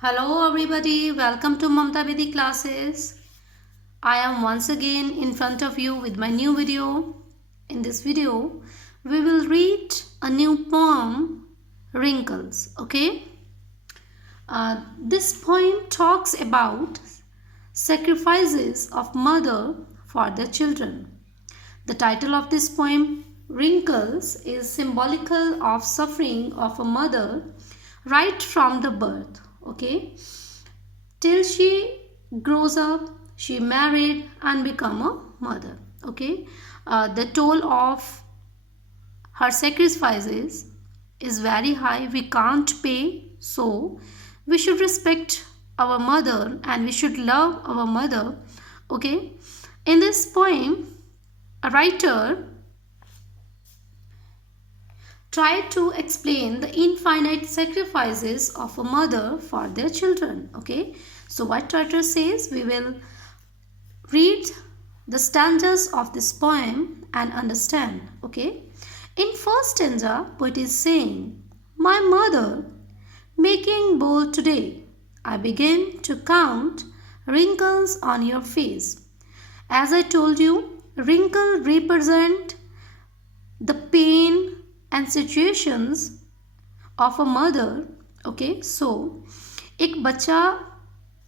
Hello everybody, welcome to Mamta Vidhi classes. I am once again in front of you with my new video. In this video, we will read a new poem, Wrinkles. Okay? This poem talks about sacrifices of mother for their children. The title of this poem, Wrinkles, is symbolical of suffering of a mother right from the birth. Okay? Till she grows up, she married and become a mother. Okay, the toll of her sacrifices is very high. We can't pay, so we should respect our mother and we should love our mother. Okay, in this poem, a writer tried to explain the infinite sacrifices of a mother for their children. Okay, so what writer says, we will read the stanzas of this poem and understand. Okay, in first stanza, poet is saying, my mother making bold today, I begin to count wrinkles on your face. As I told you, wrinkle represent the pain and situations of a mother. Okay, so एक बच्चा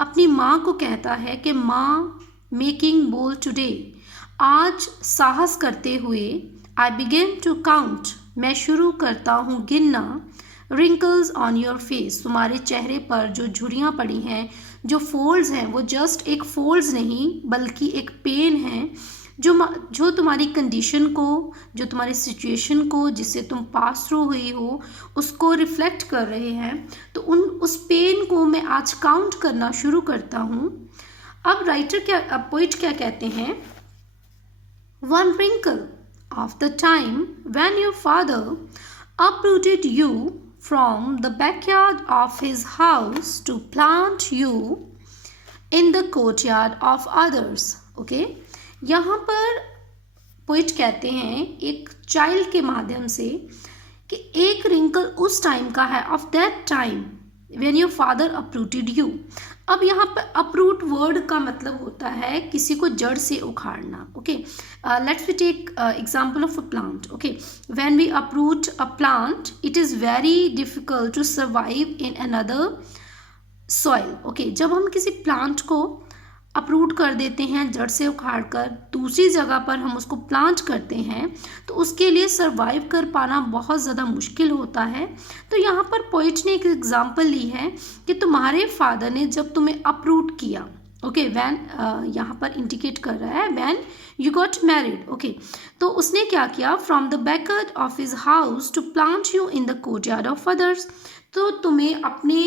अपनी माँ को कहता है कि माँ making bold today, आज साहस करते हुए, आई बिगिन टू काउंट, मैं शुरू करता हूँ गिनना, रिंकल्स ऑन योर फेस, तुम्हारे चेहरे पर जो झुर्रियाँ पड़ी हैं, जो फोल्ड्स हैं, वो जस्ट एक फोल्ड्स नहीं बल्कि एक पेन है जो तुम्हारी कंडीशन को, जो तुम्हारी सिचुएशन को, जिससे तुम पास थ्रू हुई हो, उसको रिफ्लेक्ट कर रहे हैं. तो उस पेन को मैं आज काउंट करना शुरू करता हूँ. अब पोइट क्या कहते हैं, one wrinkle of the time when your father uprooted you from the backyard of his house to plant you in the courtyard of others. Okay, यहाँ पर पोइट कहते हैं एक चाइल्ड के माध्यम से कि एक रिंकल उस टाइम का है, of that time when your father uprooted you. अब यहाँ पर अपरूट वर्ड का मतलब होता है किसी को जड़ से उखाड़ना. Okay, let's we take example of a plant. Okay, when we uproot a plant, it is very difficult to survive in another soil. Okay, जब हम किसी प्लांट को अपरूट कर देते हैं, जड़ से उखाड़ कर दूसरी जगह पर हम उसको प्लांट करते हैं, तो उसके लिए सरवाइव कर पाना बहुत ज़्यादा मुश्किल होता है. तो यहाँ पर पोइट ने एक एग्जांपल ली है कि तुम्हारे फादर ने जब तुम्हें अपरूट किया. ओके, वैन यहाँ पर इंडिकेट कर रहा है when you got married. Okay, तो उसने क्या किया, from the backyard of his house to plant you in the courtyard of others. तो तुम्हें अपने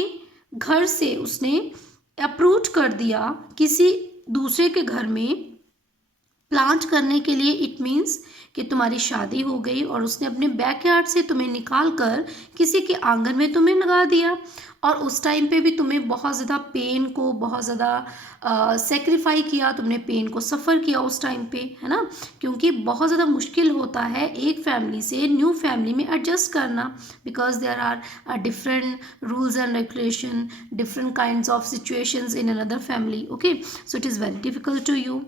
घर से उसने अप्रूट कर दिया किसी दूसरे के घर में प्लांट करने के लिए. इट मीन्स कि तुम्हारी शादी हो गई और उसने अपने बैकयार्ड से तुम्हें निकाल कर किसी के आंगन में तुम्हें लगा दिया. और उस टाइम पे भी तुम्हें बहुत ज़्यादा पेन को, बहुत ज़्यादा सेक्रीफाई किया, तुमने पेन को सफ़र किया उस टाइम पे, है ना, क्योंकि बहुत ज़्यादा मुश्किल होता है एक फैमिली से न्यू फैमिली में एडजस्ट करना, because there are different rules and regulation, different kinds of situations in another family. Okay, so it is very difficult to you.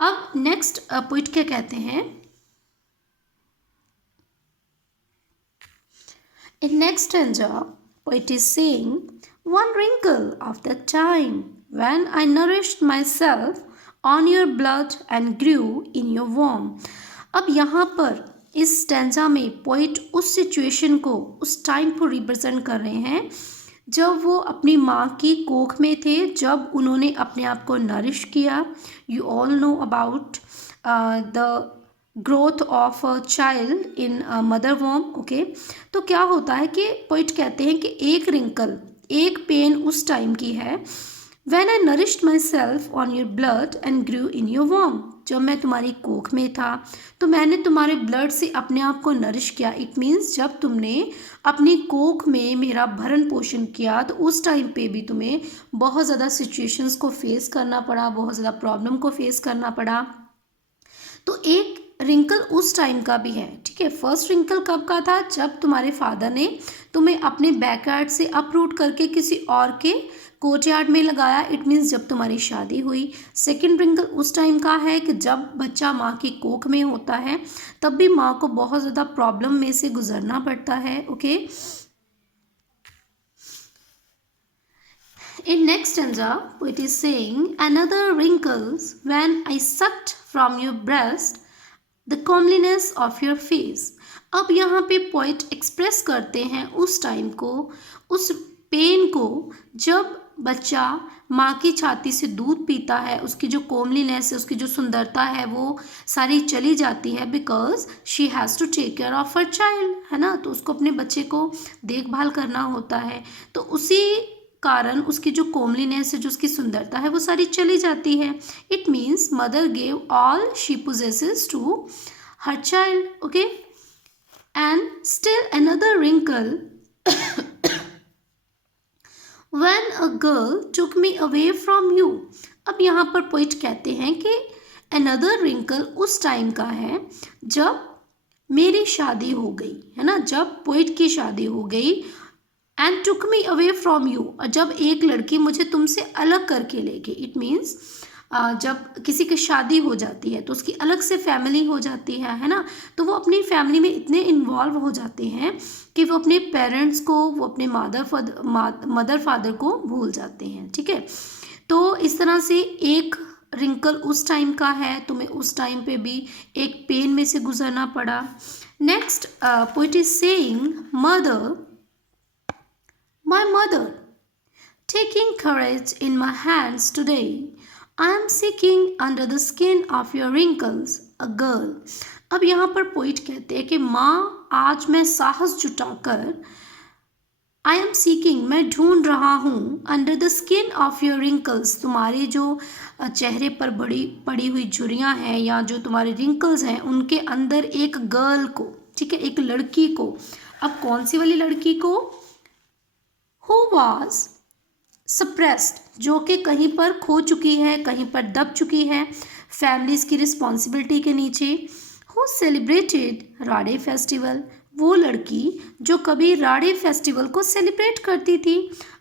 अब नेक्स्ट पोइट क्या कहते हैं, in next stanza, poet is saying, one wrinkle of the time when I nourished myself on your blood and grew in your womb. अब यहाँ पर इस stanza में poet उस सिचुएशन को, उस टाइम को रिप्रेजेंट कर रहे हैं जब वो अपनी माँ की कोख में थे, जब उन्होंने अपने आप को नरिश किया. You all know about the growth of a child in mother womb. Okay, तो क्या होता है कि पोइट कहते हैं कि एक रिंकल, एक पेन उस टाइम की है, when I nourished myself on your blood and grew in your womb. जब मैं तुम्हारी कोख में था तो मैंने तुम्हारे ब्लड से अपने आप को नरिश किया. इट मीन्स जब तुमने अपनी कोख में मेरा भरण पोषण किया तो उस टाइम पे भी तुम्हें बहुत ज़्यादा सिचुएशंस को फेस करना पड़ा, बहुत ज़्यादा प्रॉब्लम को फेस करना पड़ा. तो एक रिंकल उस टाइम का भी है, ठीक है। फर्स्ट रिंकल कब का था? जब तुम्हारे फादर ने तुम्हें अपने बैकयार्ड से अपरूट करके किसी और के कोर्टयार्ड में लगाया, इट मीन्स जब तुम्हारी शादी हुई। सेकंड रिंकल उस टाइम का है कि जब बच्चा माँ की कोख में होता है, तब भी माँ को बहुत ज़्यादा प्रॉब्लम में से गुजरना पड़ता है, okay. In next stanza, poet is saying, another wrinkles when I sucked from your breast the comeliness of your face. अब यहाँ पे पोइट एक्सप्रेस करते हैं उस टाइम को, उस पेन को, जब बच्चा माँ की छाती से दूध पीता है, उसकी जो कोमलीनेस है, उसकी जो सुंदरता है, वो सारी चली जाती है, because she has to take care of her child, है ना। तो उसको अपने बच्चे को देखभाल करना होता है, तो उसी कारण उसकी जो कोमलीनेस है, जो उसकी सुंदरता है, वो सारी चली जाती है। It means mother gave all she possesses to her child, okay. And still another wrinkle when a girl took me away from you. अब यहाँ पर पोइट कहते हैं कि अनदर रिंकल उस टाइम का है जब मेरी शादी हो गई, है ना, जब पोइट की शादी हो गई। And took me away from you, जब एक लड़की मुझे तुमसे अलग करके ले गई। इट मीन्स जब किसी की शादी हो जाती है तो उसकी अलग से फैमिली हो जाती है ना, तो वो अपनी फैमिली में इतने इन्वॉल्व हो जाते हैं कि वो अपने पेरेंट्स को, वो अपने मदर फादर को भूल जाते हैं, ठीक है। तो इस तरह से एक रिंकल उस टाइम का है, तुम्हें उस टाइम पे भी एक पेन में से गुजरना पड़ा। Next poet is saying, mother, my mother, taking courage in my hands today, I am seeking under the skin of your wrinkles a girl. अब यहाँ पर पोइट कहते हैं कि माँ, आज मैं साहस जुटाकर, आई एम सीकिंग, मैं ढूंढ रहा हूँ, under the skin of your wrinkles, तुम्हारे जो चेहरे पर बड़ी पड़ी हुई झुर्रियाँ हैं या जो तुम्हारे रिंकल्स हैं, उनके अंदर एक गर्ल को, ठीक है, एक लड़की को। अब कौन सी वाली लड़की को? Who was suppressed, जो कि कहीं पर खो चुकी है, कहीं पर दब चुकी है फैमिलीज की रिस्पॉन्सिबिलिटी के नीचे। Who celebrated राडे फेस्टिवल, वो लड़की जो कभी राडे फेस्टिवल को सेलिब्रेट करती थी।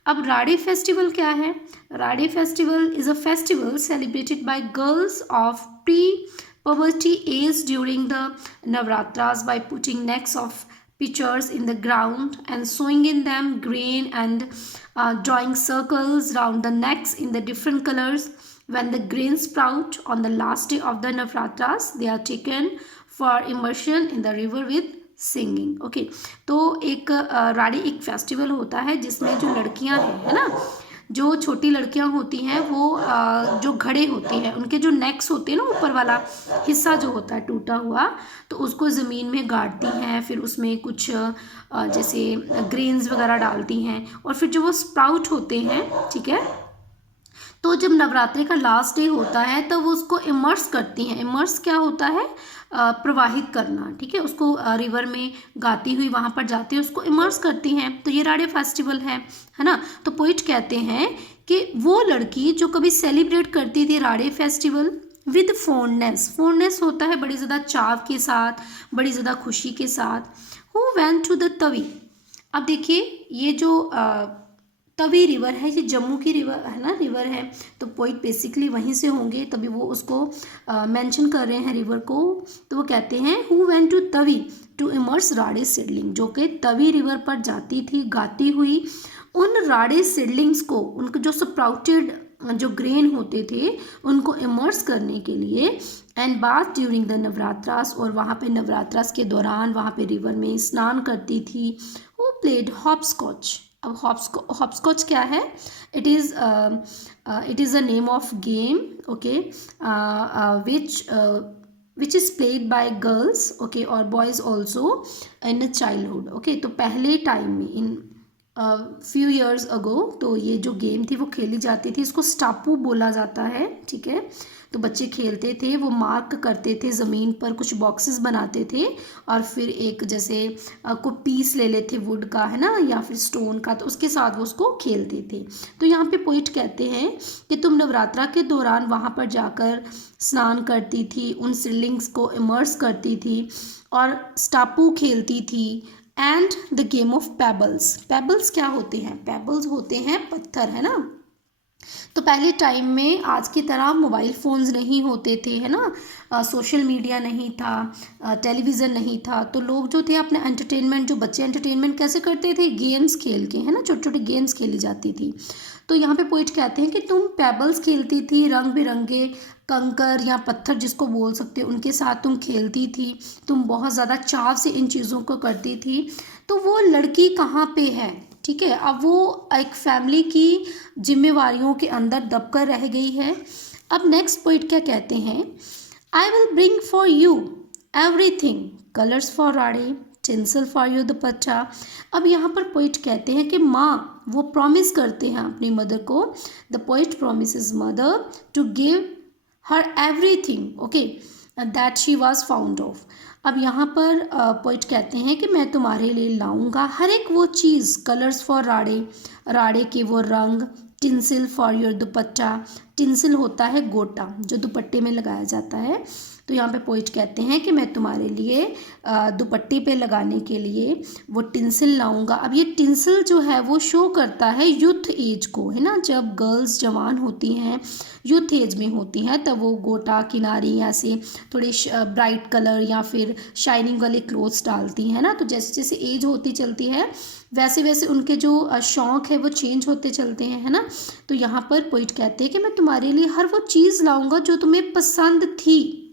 अब राडे फेस्टिवल क्या है? Rade festival is a festival celebrated by girls of pre puberty age during the navratras by putting necks of pitchers in the ground and sewing in them grain and drawing circles round the necks in the different colors. When the grains sprout on the last day of the Navratras, they are taken for immersion in the river with singing. Okay, तो एक राड़ी एक festival होता है जिसमें जो लड़कियां हैं, है ना, जो छोटी लड़कियां होती हैं, वो जो घड़े होती हैं, उनके जो नेक्स होते हैं ना, ऊपर वाला हिस्सा जो होता है टूटा हुआ, तो उसको ज़मीन में गाड़ती हैं, फिर उसमें कुछ जैसे ग्रेन्स वगैरह डालती हैं, और फिर जो वो स्प्राउट होते हैं, ठीक है, तो जब नवरात्रि का लास्ट डे होता है तब वो उसको इमर्स करती हैं। इमर्स क्या होता है? प्रवाहित करना, ठीक है, उसको रिवर में गाती हुई वहाँ पर जाती है, उसको इमर्स करती हैं। तो ये राडे फेस्टिवल है ना। तो पोइट कहते हैं कि वो लड़की जो कभी सेलिब्रेट करती थी राडे फेस्टिवल विद फोननेस, फोननेस होता है बड़ी ज़्यादा चाव के साथ, बड़ी ज़्यादा खुशी के साथ। Who went to the Tawi. अब देखिए ये जो तवी रिवर है, ये जम्मू की रिवर है ना, रिवर है, तो पोइट बेसिकली वहीं से होंगे, तभी वो उसको मेंशन कर रहे हैं रिवर को। तो वो कहते हैं who went to Tawi to immerse राडे सीडलिंग, जो कि तवी रिवर पर जाती थी गाती हुई उन राडे सीडलिंग्स को, उनको जो स्प्राउटेड जो ग्रेन होते थे उनको इमर्स करने के लिए, and bath during the Navratras, और वहाँ पे नवरात्रास के दौरान वहाँ पे रिवर में स्नान करती थी। Who played hopscotch. अब हॉपस्कॉच क्या है? It is a name of game, okay, which is played by girls, okay, और boys also in childhood, okay. तो पहले टाइम में फ्यू ईयर्स अगो। तो ये जो गेम थी वो खेली जाती थी, इसको स्टापू बोला जाता है, ठीक है। तो बच्चे खेलते थे, वो मार्क करते थे ज़मीन पर, कुछ बॉक्सेस बनाते थे और फिर एक जैसे को पीस ले लेते वुड का, है ना, या फिर स्टोन का, तो उसके साथ वो उसको खेलते थे। तो यहाँ पे पोइट कहते हैं कि तुम नवरात्रा के दौरान वहाँ पर जाकर स्नान करती थी, उन शिवलिंग्स को इमर्स करती थी और स्टापू खेलती थी and the game of pebbles. Pebbles क्या होते हैं? पेबल्स होते हैं पत्थर, है ना। तो पहले टाइम में आज की तरह मोबाइल फ़ोन्स नहीं होते थे, है ना, सोशल मीडिया नहीं था, टेलीविज़न नहीं था, तो लोग जो थे अपने एंटरटेनमेंट, जो बच्चे एंटरटेनमेंट कैसे करते थे? गेम्स खेल के, है ना, छोटी छोटी गेम्स खेली जाती थी। तो यहाँ पे पोइट कहते हैं कि तुम पेबल्स खेलती थी, रंग बिरंगे कंकर या पत्थर जिसको बोल सकते हो, उनके साथ तुम खेलती थी, तुम बहुत ज़्यादा चाव से इन चीज़ों को करती थी। तो वो लड़की कहाँ पे है? ठीक है, अब वो एक फैमिली की जिम्मेवारियों के अंदर दबकर रह गई है। अब नेक्स्ट पॉइंट क्या कहते हैं? I will bring for you everything, colours for Rade, tinsel for you dupatta. अब यहाँ पर पोइट कहते हैं कि माँ वो प्रॉमिस करते हैं अपनी मदर को, the poet promises mother to give her everything, okay, that she was found of. अब यहाँ पर पोइट कहते हैं कि मैं तुम्हारे लिए लाऊंगा हर एक वो चीज़, कलर्स फॉर राड़े, राड़े के वो रंग, टिंसिल फॉर योर दुपट्टा, टिंसिल होता है गोटा जो दुपट्टे में लगाया जाता है। तो यहाँ पे पोइट कहते हैं कि मैं तुम्हारे लिए दुपट्टे पे लगाने के लिए वो टिंसिल लाऊंगा। अब ये टिंसिल जो है वो शो करता है यूथ एज को, है ना, जब गर्ल्स जवान होती हैं, यूथ एज में होती हैं, तब वो गोटा किनारी ऐसे थोड़े ब्राइट कलर या फिर शाइनिंग वाले क्लोथ्स डालती हैं ना। तो जैसे जैसे एज होती चलती है वैसे वैसे उनके जो शौक़ है वो चेंज होते चलते हैं, है ना। तो यहाँ पर पोइट कहते हैं कि मैं तुम्हारे लिए हर वो चीज़ लाऊंगा जो तुम्हें पसंद थी।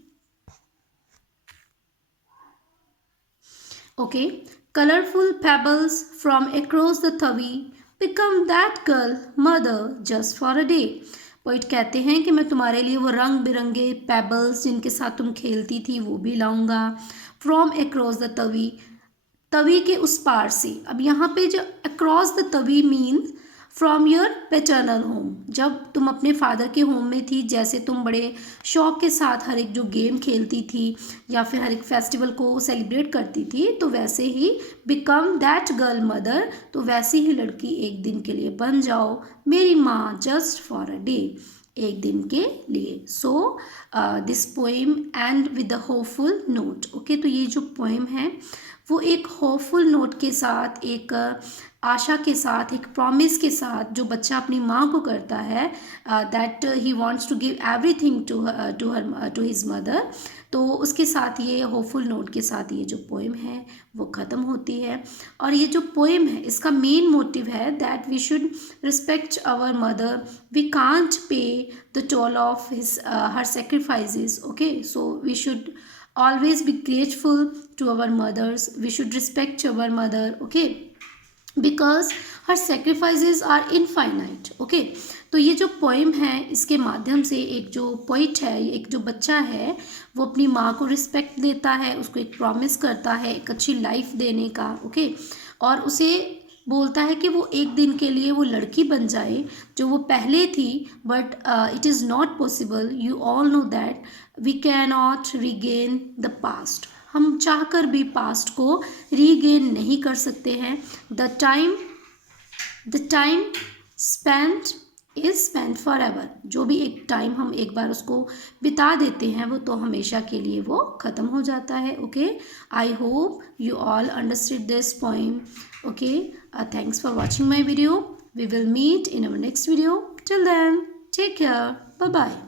Okay, colorful pebbles from across the Tavi become that girl mother just for a day. Poet कहते हैं कि मैं तुम्हारे लिए वो रंग बिरंगे पेबल्स जिनके साथ तुम खेलती थी वो भी लाऊंगा। From across the Tawi, Tawi के उस पार से। अब यहाँ पे जो across the Tawi means from your paternal home, जब तुम अपने फादर के होम में थी, जैसे तुम बड़े शौक के साथ हर एक जो गेम खेलती थी या फिर हर एक फेस्टिवल को सेलिब्रेट करती थी, तो वैसे he become that girl mother, तो वैसी ही लड़की एक दिन के लिए बन जाओ मेरी माँ, जस्ट फॉर अ डे, एक दिन के लिए। So this poem and with the hopeful note. Okay, तो ये जो पोएम है वो एक होपफुल नोट के साथ, एक आशा के साथ, एक प्रॉमिस के साथ जो बच्चा अपनी माँ को करता है, that he wants to give everything to his mother, तो उसके साथ ये होपफुल नोट के साथ ये जो पोएम है वो ख़त्म होती है। और ये जो पोएम है इसका मेन मोटिव है that we should respect our mother, we can't pay the toll of his her sacrifices. Okay, so we should always be grateful to our mothers, we should respect our mother, okay, because her sacrifices are infinite. okay, तो ये जो poem है इसके माध्यम से एक जो poet है, एक जो बच्चा है, वो अपनी माँ को रिस्पेक्ट देता है, उसको एक प्रॉमिस करता है एक अच्छी लाइफ देने का, ओके, और उसे बोलता है कि वो एक दिन के लिए वो लड़की बन जाए जो वो पहले थी, but it is not possible, you all know that we can not regain the past, हम चाहकर भी पास्ट को रीगेन नहीं कर सकते हैं। The time spent is spent for ever, जो भी एक टाइम हम एक बार उसको बिता देते हैं वो तो हमेशा के लिए वो ख़त्म हो जाता है। Okay, I hope you all understood this poem. Okay, thanks for watching my video, we will meet in our next video, till then take care, bye bye.